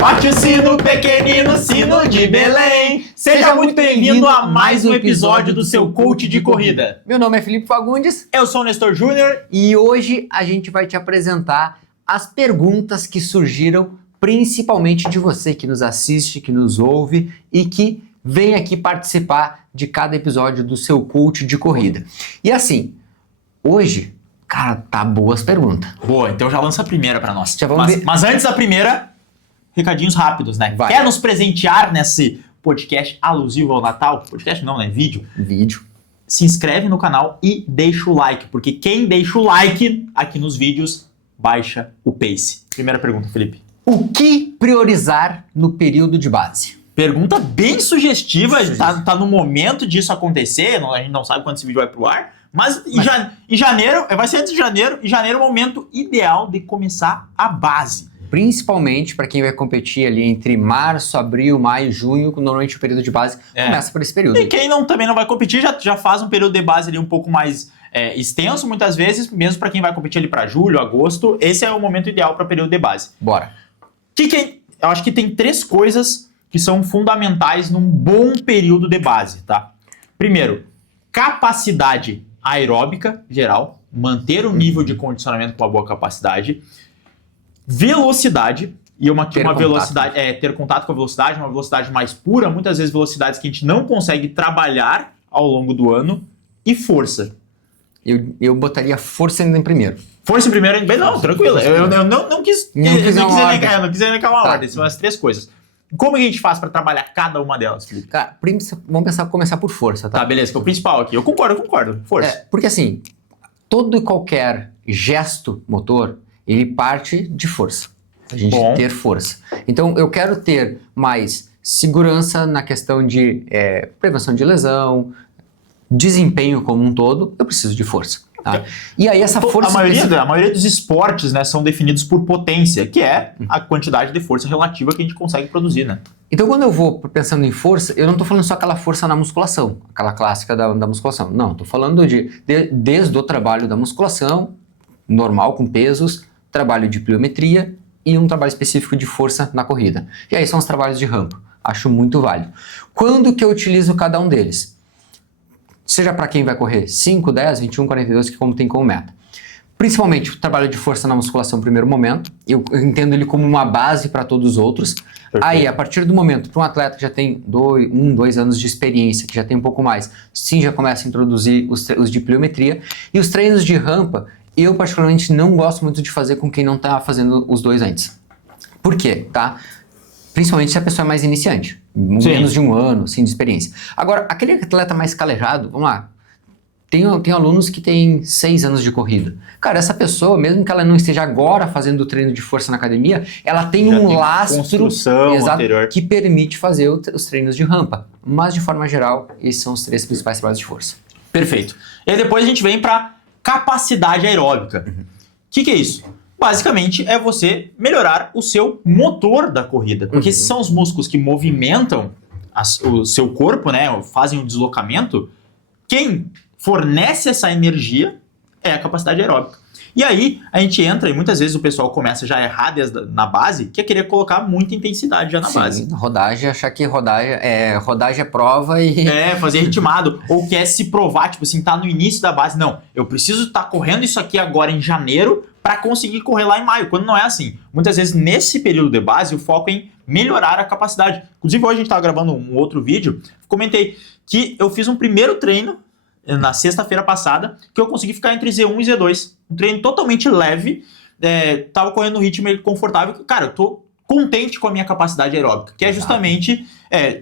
Bate o sino, pequenino sino de Belém. Seja muito bem-vindo a mais um episódio do seu coach de corrida. Meu nome é Felipe Fagundes. Eu sou o Nestor Júnior. E hoje a gente vai te apresentar as perguntas que surgiram principalmente de você que nos assiste, que nos ouve e que vem aqui participar de cada episódio do seu coach de corrida. E assim, hoje, cara, tá boas perguntas. Boa, então já lança a primeira pra nós. Já vamos ver. Mas antes da primeira, recadinhos rápidos, né? Vai. Quer nos presentear nesse podcast alusivo ao Natal? Podcast não, né? Vídeo. Se inscreve no canal e deixa o like, porque quem deixa o like aqui nos vídeos baixa o pace. Primeira pergunta, Felipe. O que priorizar no período de base? Pergunta bem sugestiva, tá no momento disso acontecer, a gente não sabe quando esse vídeo vai pro ar, mas em janeiro, vai ser antes de janeiro, e janeiro é o momento ideal de começar a base. Principalmente para quem vai competir ali entre março, abril, maio, junho, normalmente o período de base começa por esse período. E quem também não vai competir já faz um período de base ali um pouco mais extenso, muitas vezes, mesmo para quem vai competir ali para julho, agosto, esse é o momento ideal para período de base. Bora. Eu acho que tem 3 coisas que são fundamentais num bom período de base, tá? Primeiro, capacidade aeróbica geral, manter o nível de condicionamento com uma boa capacidade. Velocidade, e ter contato com a velocidade, uma velocidade mais pura, muitas vezes velocidades que a gente não consegue trabalhar ao longo do ano, e força. Eu botaria força ainda em primeiro. Força em primeiro, não, tranquilo. Eu não quis elencar uma ordem, são as 3 coisas. Como a gente faz para trabalhar cada uma delas, Felipe? Cara, vamos começar por força, tá? Tá, beleza, que é o principal aqui. Eu concordo. Força. Porque assim, todo e qualquer gesto motor, ele parte de força. A gente ter força. Então, eu quero ter mais segurança na questão de prevenção de lesão, desempenho como um todo, eu preciso de força. Tá? E aí essa força... A maioria dos esportes, né, são definidos por potência, que é a quantidade de força relativa que a gente consegue produzir, né? Então, quando eu vou pensando em força, eu não estou falando só aquela força na musculação, aquela clássica da musculação. Não, estou falando desde o trabalho da musculação, normal, com pesos, trabalho de pliometria e um trabalho específico de força na corrida. E aí são os trabalhos de rampa. Acho muito válido. Quando que eu utilizo cada um deles? Seja para quem vai correr 5, 10, 21, 42, que como tem como meta. Principalmente o trabalho de força na musculação no primeiro momento. Eu entendo ele como uma base para todos os outros. Perfeito. Aí, a partir do momento, para um atleta que já tem 2 anos de experiência, que já tem um pouco mais, sim, já começa a introduzir os de pliometria. E os treinos de rampa, eu particularmente não gosto muito de fazer com quem não está fazendo os 2 antes. Por quê? Tá? Principalmente se a pessoa é mais iniciante, menos de 1 ano, assim, de experiência. Agora, aquele atleta mais calejado, vamos lá, tem alunos que têm 6 anos de corrida. Cara, essa pessoa, mesmo que ela não esteja agora fazendo o treino de força na academia, ela tem um lastro anterior que permite fazer os treinos de rampa. Mas, de forma geral, esses são os 3 principais trabalhos de força. Perfeito. E aí depois a gente vem para capacidade aeróbica. O que é isso? Basicamente é você melhorar o seu motor da corrida. Porque esses são os músculos que movimentam o seu corpo, né? Fazem o deslocamento. Quem fornece essa energia é a capacidade aeróbica. E aí a gente entra e muitas vezes o pessoal começa já a errar na base, que é querer colocar muita intensidade já na base. Rodagem, achar que rodagem é prova e... fazer ritmado. Ou quer se provar, tipo assim, tá no início da base. Não, eu preciso estar correndo isso aqui agora em janeiro para conseguir correr lá em maio, quando não é assim. Muitas vezes, nesse período de base, o foco é em melhorar a capacidade. Inclusive, hoje a gente estava gravando um outro vídeo, comentei que eu fiz um primeiro treino na sexta-feira passada, que eu consegui ficar entre Z1 e Z2. Um treino totalmente leve, tava correndo no ritmo confortável. Cara, eu tô contente com a minha capacidade aeróbica, que é justamente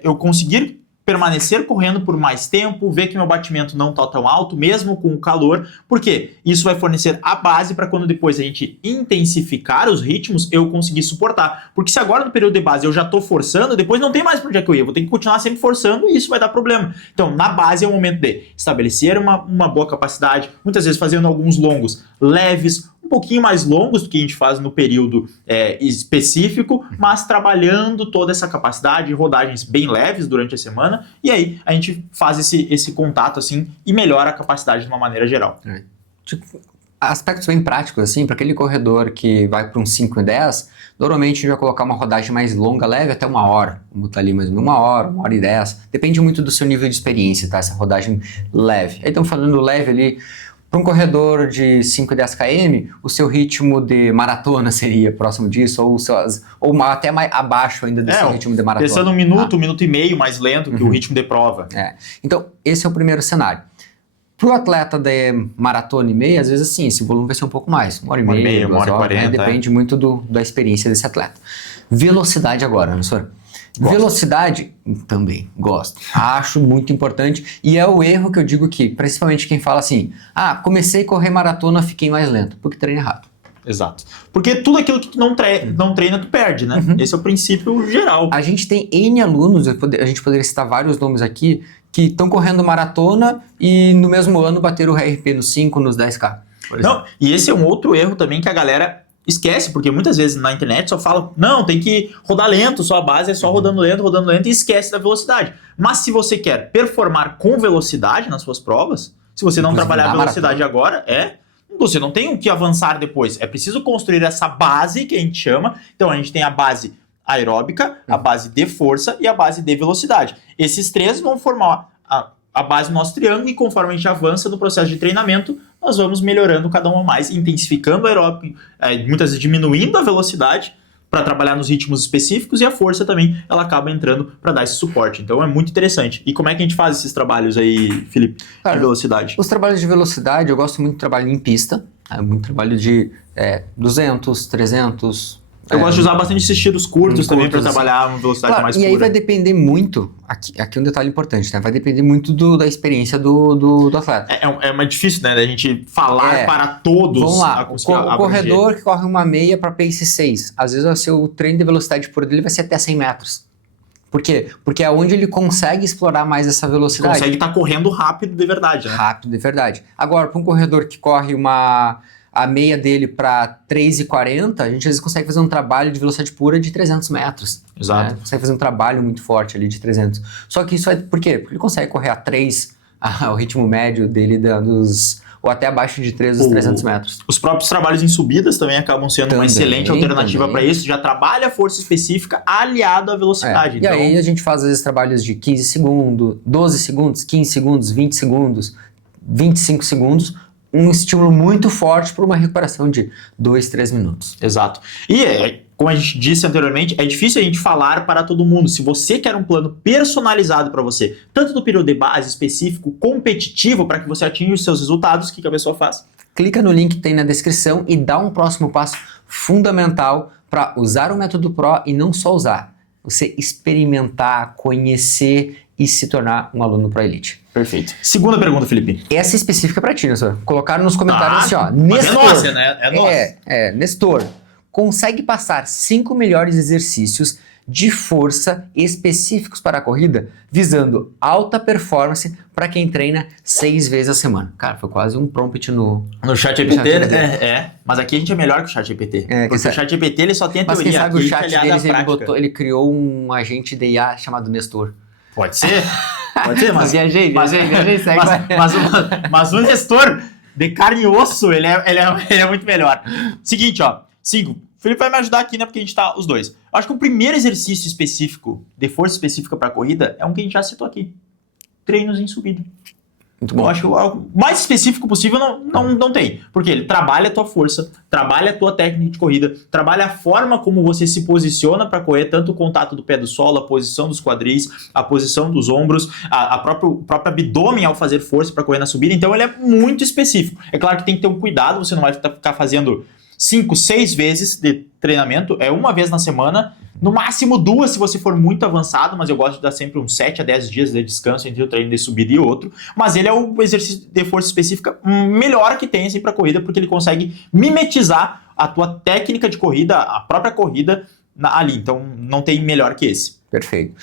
eu conseguir permanecer correndo por mais tempo, ver que meu batimento não está tão alto, mesmo com o calor, porque isso vai fornecer a base para quando depois a gente intensificar os ritmos, eu conseguir suportar. Porque se agora no período de base eu já estou forçando, depois não tem mais para onde é que eu ir, eu vou ter que continuar sempre forçando e isso vai dar problema. Então, na base é o momento de estabelecer uma boa capacidade, muitas vezes fazendo alguns longos leves, um pouquinho mais longos do que a gente faz no período específico, mas trabalhando toda essa capacidade, rodagens bem leves durante a semana, e aí a gente faz esse contato assim e melhora a capacidade de uma maneira geral. aspectos bem práticos, assim, para aquele corredor que vai para um 5 e 10, normalmente a gente vai colocar uma rodagem mais longa, leve até 1 hora. Vamos botar ali mais 1 hora, 1 hora e 10. Depende muito do seu nível de experiência, tá? Essa rodagem leve. Aí estamos falando leve ali, para um corredor de 5 e 10 km, o seu ritmo de maratona seria próximo disso, ou até mais abaixo ainda desse ritmo de maratona. Pensando 1 minuto e meio mais lento que o ritmo de prova. Então, esse é o primeiro cenário. Para o atleta de maratona e meia, às vezes assim, esse volume vai ser um pouco mais. 1 hora e meia, 1 hora e 40. Depende muito da experiência desse atleta. Velocidade agora, né, senhor? Gosto. Velocidade, também, gosto. Acho muito importante. E é o erro que eu digo que, principalmente quem fala assim, comecei a correr maratona, fiquei mais lento. Porque treina errado. Exato. Porque tudo aquilo que tu não treina, tu perde, né? Esse é o princípio geral. A gente tem N alunos, a gente poderia citar vários nomes aqui, que estão correndo maratona e no mesmo ano bateram o RP nos 5, nos 10K. Não, e esse é um outro erro também que a galera esquece, porque muitas vezes na internet só fala, não, tem que rodar lento, só a base é só rodando lento e esquece da velocidade. Mas se você quer performar com velocidade nas suas provas, se você não trabalhar a velocidade agora, você não tem o que avançar depois. É preciso construir essa base que a gente chama. Então a gente tem a base aeróbica, a base de força e a base de velocidade. Esses três vão formar a base do nosso triângulo e conforme a gente avança no processo de treinamento, nós vamos melhorando cada uma mais, intensificando o aeróbico, muitas vezes diminuindo a velocidade para trabalhar nos ritmos específicos e a força também, ela acaba entrando para dar esse suporte. Então é muito interessante. E como é que a gente faz esses trabalhos aí, Felipe, de velocidade? Os trabalhos de velocidade, eu gosto muito de trabalho em pista, muito trabalho de 200, 300... Eu gosto de usar bastante esses tiros curtos também para trabalhar uma velocidade mais pura. E aí vai depender muito, aqui um detalhe importante, né? Vai depender muito da experiência do atleta. É mais difícil, né? Da gente falar para todos. Vamos lá, o corredor que corre uma meia para pace 6, às vezes o seu treino de velocidade pura dele vai ser até 100 metros. Por quê? Porque é onde ele consegue explorar mais essa velocidade. Consegue estar correndo rápido de verdade, né? Rápido de verdade. Agora, para um corredor que corre a meia dele para 3,40, a gente às vezes consegue fazer um trabalho de velocidade pura de 300 metros. Exato. Né? Consegue fazer um trabalho muito forte ali de 300. Só que isso por quê? Porque ele consegue correr a 3, o ritmo médio dele ou até abaixo de 3 dos 300 metros. Os próprios trabalhos em subidas também acabam sendo uma excelente alternativa para isso. Já trabalha a força específica aliado à velocidade. E aí a gente faz às vezes trabalhos de 15 segundos, 12 segundos, 15 segundos, 20 segundos, 25 segundos, um estímulo muito forte para uma recuperação de 2, 3 minutos. Exato. E, como a gente disse anteriormente, é difícil a gente falar para todo mundo. Se você quer um plano personalizado para você, tanto no período de base, específico, competitivo, para que você atinja os seus resultados, o que a pessoa faz? Clica no link que tem na descrição e dá um próximo passo fundamental para usar o método Pro e não só usar. Você experimentar, conhecer e se tornar um aluno Pro Elite. Perfeito. Segunda pergunta, Felipe. Essa é específica para ti, né, senhor? Colocaram nos comentários assim, ó. Mas Nestor, é nossa, né? É nossa. Nestor, consegue passar 5 melhores exercícios de força específicos para a corrida, visando alta performance para quem treina 6 vezes a semana. Cara, foi quase um prompt no ChatGPT, né? Mas aqui a gente é melhor que o ChatGPT. Porque o ChatGPT ele só tem a teoria. Mas quem sabe o chat deles ele criou um agente de IA chamado Nestor. Pode ser, mas viajei, segue. Mas o Nestor de carne e osso, ele é muito melhor. Seguinte, ó. 5. O Felipe vai me ajudar aqui, né? Porque a gente tá os dois. Eu acho que o primeiro exercício específico, de força específica para corrida, é um que a gente já citou aqui. Treinos em subida. Muito bom. Eu acho que o mais específico possível não tem. Porque ele trabalha a tua força, trabalha a tua técnica de corrida, trabalha a forma como você se posiciona para correr, tanto o contato do pé do solo, a posição dos quadris, a posição dos ombros, o próprio abdômen ao fazer força para correr na subida. Então ele é muito específico. É claro que tem que ter um cuidado, você não vai ficar fazendo 5, 6 vezes de treinamento, é uma vez na semana, no máximo 2 se você for muito avançado, mas eu gosto de dar sempre uns 7 a 10 dias de descanso entre o treino de subida e outro, mas ele é o exercício de força específica melhor que tem assim, para corrida, porque ele consegue mimetizar a tua técnica de corrida, a própria corrida ali, então não tem melhor que esse. Perfeito.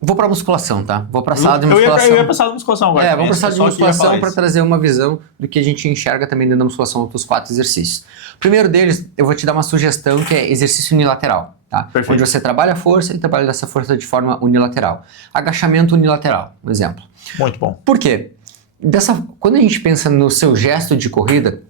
Vou para musculação, tá? Vou para a sala de musculação. Eu ia para a sala de musculação agora. Vamos para a sala de musculação para trazer uma visão do que a gente enxerga também dentro da musculação, outros 4 exercícios. O primeiro deles, eu vou te dar uma sugestão que é exercício unilateral, tá? Perfeito. Onde você trabalha a força e trabalha essa força de forma unilateral. Agachamento unilateral, um exemplo. Muito bom. Por quê? Quando a gente pensa no seu gesto de corrida,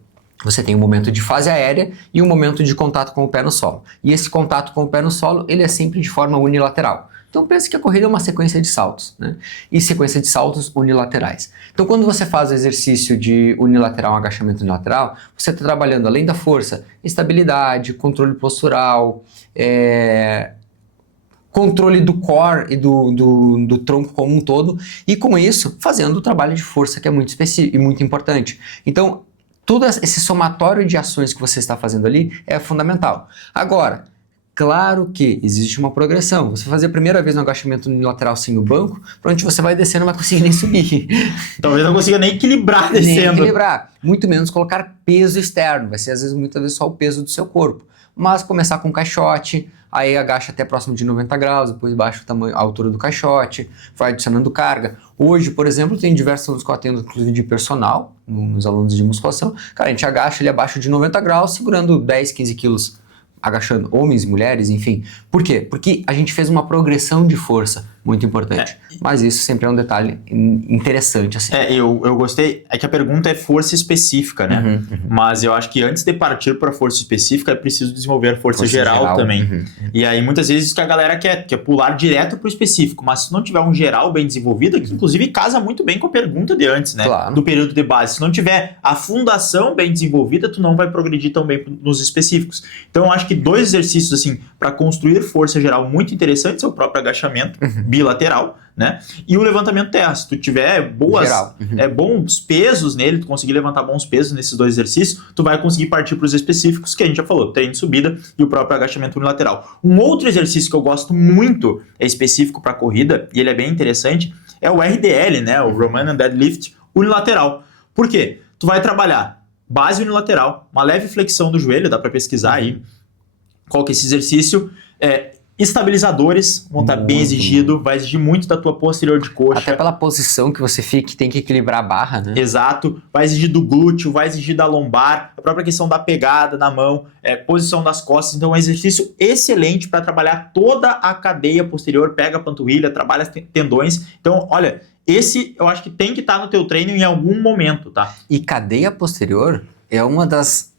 Você tem um momento de fase aérea e um momento de contato com o pé no solo. E esse contato com o pé no solo, ele é sempre de forma unilateral. Então pense que a corrida é uma sequência de saltos, né? E sequência de saltos unilaterais. Então quando você faz o exercício de unilateral, um agachamento unilateral, você está trabalhando além da força, estabilidade, controle postural, controle do core e do tronco como um todo, e com isso fazendo o trabalho de força que é muito específico e muito importante. Então todo esse somatório de ações que você está fazendo ali é fundamental. Agora, claro que existe uma progressão. Você fazer a primeira vez um agachamento unilateral sem o banco, provavelmente você vai descer, não vai conseguir nem subir. Talvez não consiga nem equilibrar descendo. Nem equilibrar. Muito menos colocar peso externo. Vai ser, às vezes, muitas vezes só o peso do seu corpo. Mas começar com caixote, aí agacha até próximo de 90 graus, depois baixa a altura do caixote, vai adicionando carga. Hoje, por exemplo, tem diversos alunos que eu atendo, inclusive de personal, nos alunos de musculação. Cara, a gente agacha ele abaixo de 90 graus, segurando 10, 15 quilos, agachando homens, mulheres, enfim. Por quê? Porque a gente fez uma progressão de força muito importante. Mas isso sempre é um detalhe interessante, assim. Eu gostei. É que a pergunta é força específica, né? Mas eu acho que antes de partir para força específica, é preciso desenvolver a força geral também. E aí, muitas vezes, que a galera quer pular direto para o específico. Mas se não tiver um geral bem desenvolvido, que inclusive casa muito bem com a pergunta de antes, né? Claro. Do período de base. Se não tiver a fundação bem desenvolvida, tu não vai progredir tão bem nos específicos. Então, eu acho que 2 exercícios, assim, para construir força geral muito interessantes é o próprio agachamento bilateral, né? E o levantamento terra. Se tu tiver bons pesos nele, tu conseguir levantar bons pesos nesses 2 exercícios, tu vai conseguir partir para os específicos que a gente já falou, treino de subida e o próprio agachamento unilateral. Um outro exercício que eu gosto muito, é específico para corrida, e ele é bem interessante, é o RDL, né? O Romanian Deadlift unilateral. Por quê? Tu vai trabalhar base unilateral, uma leve flexão do joelho, dá para pesquisar aí qual que é esse exercício, estabilizadores vão estar bem exigido, vai exigir muito da tua posterior de coxa. Até pela posição que você fica, tem que equilibrar a barra, né? Exato, vai exigir do glúteo, vai exigir da lombar, a própria questão da pegada na mão, posição das costas. Então é um exercício excelente para trabalhar toda a cadeia posterior, pega a panturrilha, trabalha tendões. Então, olha, esse eu acho que tem que estar no teu treino em algum momento, tá? E cadeia posterior é uma das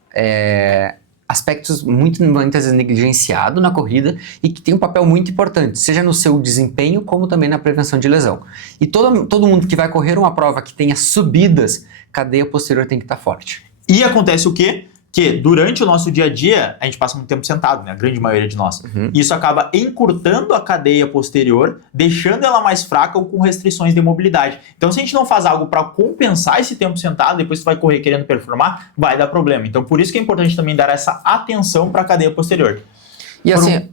aspectos muitas vezes negligenciado na corrida e que tem um papel muito importante, seja no seu desempenho como também na prevenção de lesão. E todo mundo que vai correr uma prova que tenha subidas, cadeia posterior tem que estar forte. E acontece o quê? Que durante o nosso dia a dia, a gente passa muito tempo sentado, né? A grande maioria de nós. Isso acaba encurtando a cadeia posterior, deixando ela mais fraca ou com restrições de mobilidade. Então, se a gente não faz algo para compensar esse tempo sentado, depois tu vai correr querendo performar, vai dar problema. Então, por isso que é importante também dar essa atenção para a cadeia posterior. E assim,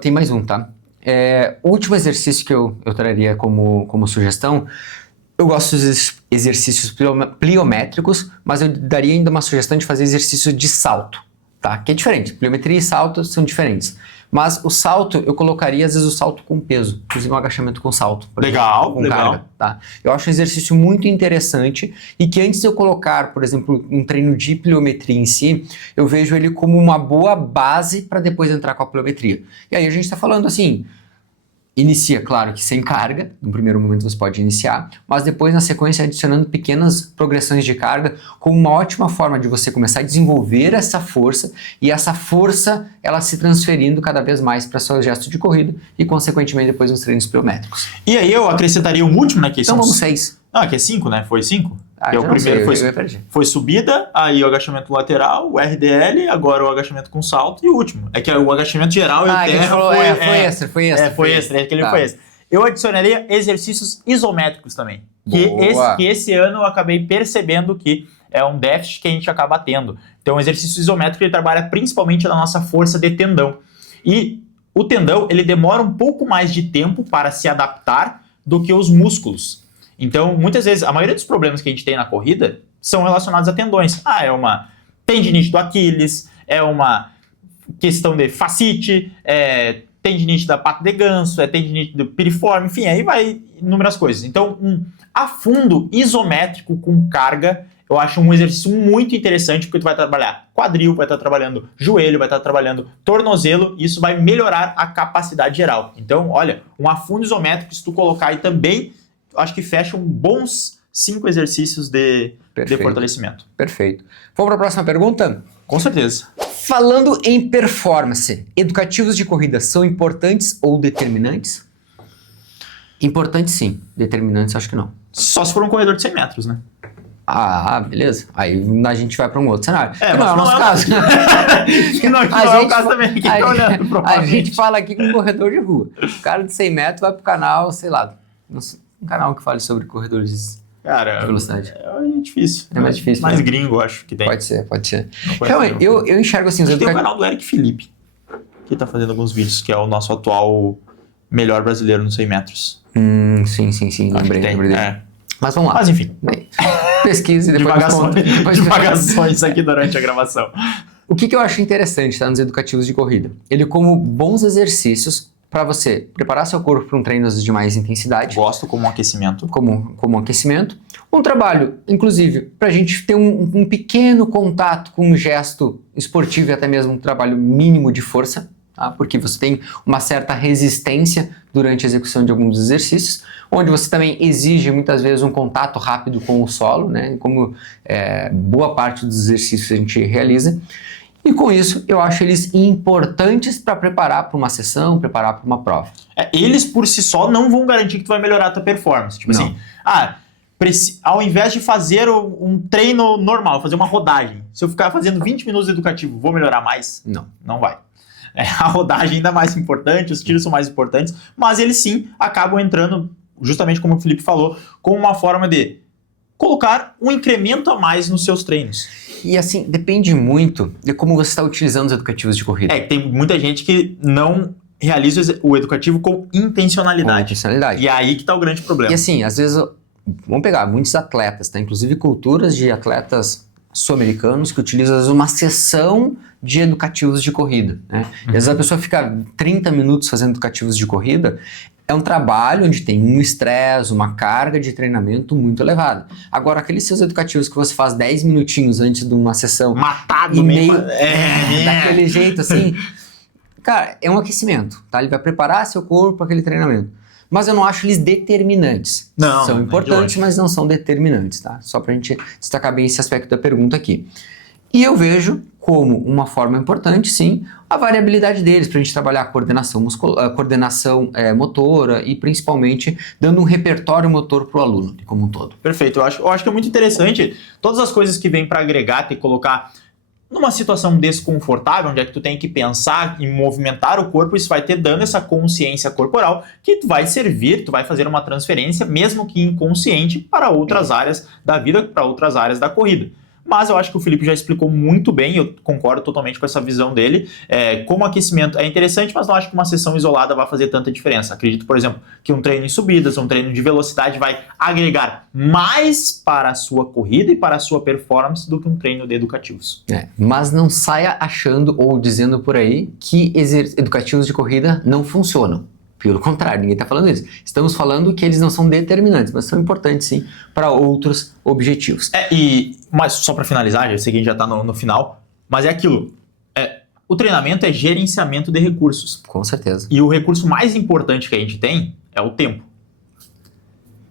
tem mais um, tá? O último exercício que eu traria como sugestão, eu gosto dos exercícios pliométricos, mas eu daria ainda uma sugestão de fazer exercício de salto, tá? Que é diferente. Pliometria e salto são diferentes. Mas o salto, eu colocaria às vezes o salto com peso, inclusive um agachamento com salto. Legal, com legal. Carga, tá? Eu acho um exercício muito interessante e que antes de eu colocar, por exemplo, um treino de pliometria em si, eu vejo ele como uma boa base para depois entrar com a pliometria. E aí a gente está falando assim, inicia, claro que sem carga, no primeiro momento você pode iniciar, mas depois na sequência adicionando pequenas progressões de carga, como uma ótima forma de você começar a desenvolver essa força e essa força ela se transferindo cada vez mais para seu gesto de corrida e consequentemente depois nos treinos pliométricos. E aí eu acrescentaria um último, né? Que então vamos 6. Não, aqui é 5, né? Foi 5? Que o primeiro foi subida, aí o agachamento lateral, o RDL, agora o agachamento com salto e o último. É que o agachamento geral e o terra foi extra. Foi extra. Eu adicionaria exercícios isométricos também. Que esse ano eu acabei percebendo que é um déficit que a gente acaba tendo. Então o exercício isométrico ele trabalha principalmente na nossa força de tendão. E o tendão ele demora um pouco mais de tempo para se adaptar do que os músculos. Então, muitas vezes, a maioria dos problemas que a gente tem na corrida são relacionados a tendões. É uma tendinite do Aquiles, é uma questão de fascite, tendinite da pata de ganso, tendinite do piriforme, enfim, aí vai inúmeras coisas. Então, um afundo isométrico com carga, eu acho um exercício muito interessante, porque tu vai trabalhar quadril, vai estar trabalhando joelho, vai estar trabalhando tornozelo, e isso vai melhorar a capacidade geral. Então, olha, um afundo isométrico, se tu colocar aí também, acho que fecham bons 5 exercícios de fortalecimento. Perfeito. Vamos para a próxima pergunta? Com certeza. Falando em performance, educativos de corrida são importantes ou determinantes? Importantes sim, determinantes acho que não. Só se for um corredor de 100 metros, né? Ah, beleza. Aí a gente vai para um outro cenário. Que mas não é o nosso caso. que não é o caso também. Quem tá olhando, a gente fala aqui com um corredor de rua. O cara de 100 metros vai pro canal, sei lá, um canal que fale sobre corredores de velocidade. É difícil. É mais difícil. Mais né? gringo, acho que tem. Pode ser. Realmente, eu enxergo assim... Tem o canal do Eric Felipe, que tá fazendo alguns vídeos, que é o nosso atual melhor brasileiro nos 100 metros. Sim. Lembrei dele. Mas vamos lá. Mas enfim. Pesquise e depois Divagações aqui durante a gravação. O que eu acho interessante, tá, nos educativos de corrida? Ele como bons exercícios para você preparar seu corpo para um treino de mais intensidade. Gosto como um aquecimento. Como um aquecimento. Um trabalho, inclusive, para a gente ter um pequeno contato com um gesto esportivo e até mesmo um trabalho mínimo de força, tá? Porque você tem uma certa resistência durante a execução de alguns exercícios, onde você também exige muitas vezes um contato rápido com o solo, né? Como boa parte dos exercícios a gente realiza. E com isso, eu acho eles importantes para preparar para uma sessão, preparar para uma prova. Eles por si só não vão garantir que tu vai melhorar a tua performance. Tipo assim, ao invés de fazer um treino normal, fazer uma rodagem, se eu ficar fazendo 20 minutos de educativo, vou melhorar mais? Não vai. A rodagem ainda é mais importante, os tiros são mais importantes, mas eles sim acabam entrando, justamente como o Felipe falou, como uma forma de colocar um incremento a mais nos seus treinos. E assim, depende muito de como você está utilizando os educativos de corrida. Tem muita gente que não realiza o educativo com intencionalidade. E é aí que está o grande problema. E assim, às vezes, vamos pegar muitos atletas, tá? Inclusive culturas de atletas sul-americanos que utilizam às vezes, uma sessão de educativos de corrida, né? E às vezes a pessoa fica 30 minutos fazendo educativos de corrida. É um trabalho onde tem um estresse, uma carga de treinamento muito elevada. Agora, aqueles seus educativos que você faz 10 minutinhos antes de uma sessão... Matado meio daquele jeito assim... Cara, é um aquecimento, tá? Ele vai preparar seu corpo para aquele treinamento. Mas eu não acho eles determinantes. Não, são importantes, mas não são determinantes, tá? Só pra gente destacar bem esse aspecto da pergunta aqui. E eu vejo como uma forma importante, sim, a variabilidade deles, para a gente trabalhar a coordenação motora e principalmente dando um repertório motor para o aluno como um todo. Perfeito, eu acho que é muito interessante todas as coisas que vêm para agregar, te colocar numa situação desconfortável, onde é que tu tem que pensar em movimentar o corpo, isso vai te dando essa consciência corporal que tu vai servir, tu vai fazer uma transferência, mesmo que inconsciente, para outras áreas da vida, para outras áreas da corrida. Mas eu acho que o Felipe já explicou muito bem, eu concordo totalmente com essa visão dele. Como aquecimento é interessante, mas não acho que uma sessão isolada vai fazer tanta diferença. Acredito, por exemplo, que um treino em subidas, um treino de velocidade vai agregar mais para a sua corrida e para a sua performance do que um treino de educativos. Mas não saia achando ou dizendo por aí que educativos de corrida não funcionam. Pelo contrário, ninguém está falando isso. Estamos falando que eles não são determinantes, mas são importantes sim para outros objetivos. Mas só para finalizar, eu sei que a gente já está no final, mas é aquilo. O treinamento é gerenciamento de recursos. Com certeza. E o recurso mais importante que a gente tem é o tempo.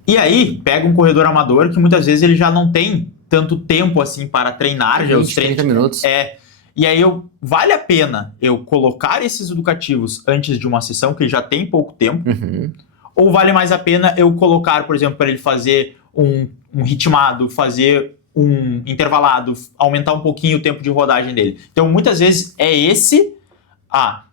E aí, pega um corredor amador que muitas vezes ele já não tem tanto tempo assim para treinar. 20, 30 minutos. E aí, vale a pena eu colocar esses educativos antes de uma sessão, que ele já tem pouco tempo? Ou vale mais a pena eu colocar, por exemplo, para ele fazer um ritmado, fazer um intervalado, aumentar um pouquinho o tempo de rodagem dele? Então, muitas vezes é esse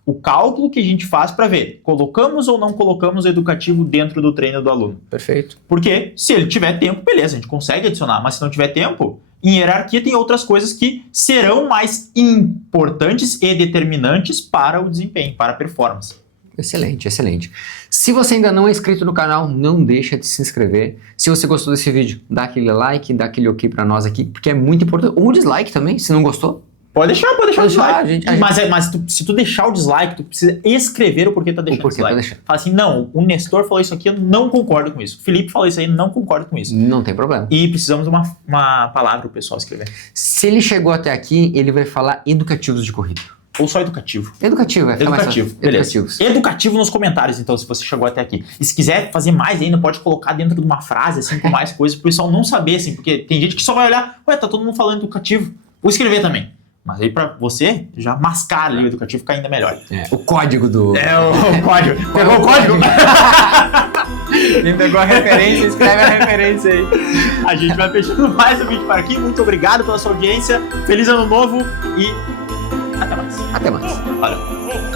o cálculo que a gente faz para ver, colocamos ou não colocamos o educativo dentro do treino do aluno. Perfeito. Porque se ele tiver tempo, beleza, a gente consegue adicionar, mas se não tiver tempo... Em hierarquia tem outras coisas que serão mais importantes e determinantes para o desempenho, para a performance. Excelente, excelente. Se você ainda não é inscrito no canal, não deixa de se inscrever. Se você gostou desse vídeo, dá aquele like, dá aquele ok para nós aqui, porque é muito importante. Ou dislike também, se não gostou. Pode deixar o dislike. Mas se tu deixar o dislike, tu precisa escrever o porquê tá deixando o dislike. Fala assim, não, o Nestor falou isso aqui, eu não concordo com isso. O Felipe falou isso aí, não concordo com isso. Não tem problema. E precisamos de uma palavra pro pessoal escrever. Se ele chegou até aqui, ele vai falar educativos de corrida. Ou só educativo? Educativo, é. Educativo, beleza. Educativos. Educativo nos comentários, então, se você chegou até aqui. E se quiser fazer mais ainda, pode colocar dentro de uma frase, assim, com mais coisas, pro pessoal não saber, assim, porque tem gente que só vai olhar, ué, tá todo mundo falando educativo. Vou escrever também. Mas aí pra você, já mascar ali o educativo fica ainda melhor. O código do... O código. Pegou o código? Quem pegou a referência, escreve a referência aí. A gente vai fechando mais um vídeo por aqui. Muito obrigado pela sua audiência. Feliz ano novo e até mais. Até mais. Valeu.